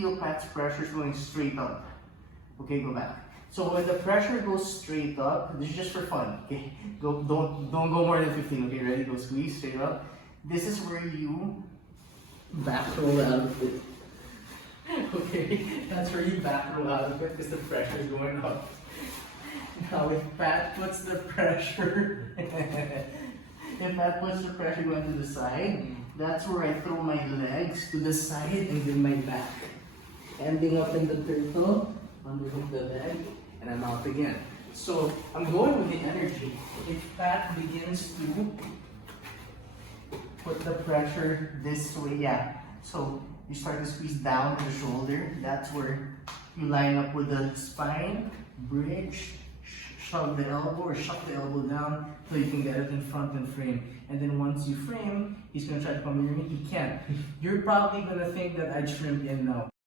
feel Pat's pressure is going straight up. Okay, go back. So when the pressure goes straight up, this is just for fun. Okay, don't go more than 15. Okay, ready? Go squeeze straight up. This is where you back roll out of it. Okay, that's where you back roll out of it because the pressure is going up. Now if Pat puts the pressure, if Pat puts the pressure going to the side, that's where I throw my legs to the side and then my back. Ending up in the turtle, underhook the leg, and I'm out again. So I'm going with the energy. If Pat begins to put the pressure this way, yeah. So you start to squeeze down to the shoulder. That's where you line up with the spine, bridge, shove the elbow or shove the elbow down so you can get it in front and frame. And then once you frame, he's gonna try to come near me. He can't. You're probably gonna think that I'd shrimp in now.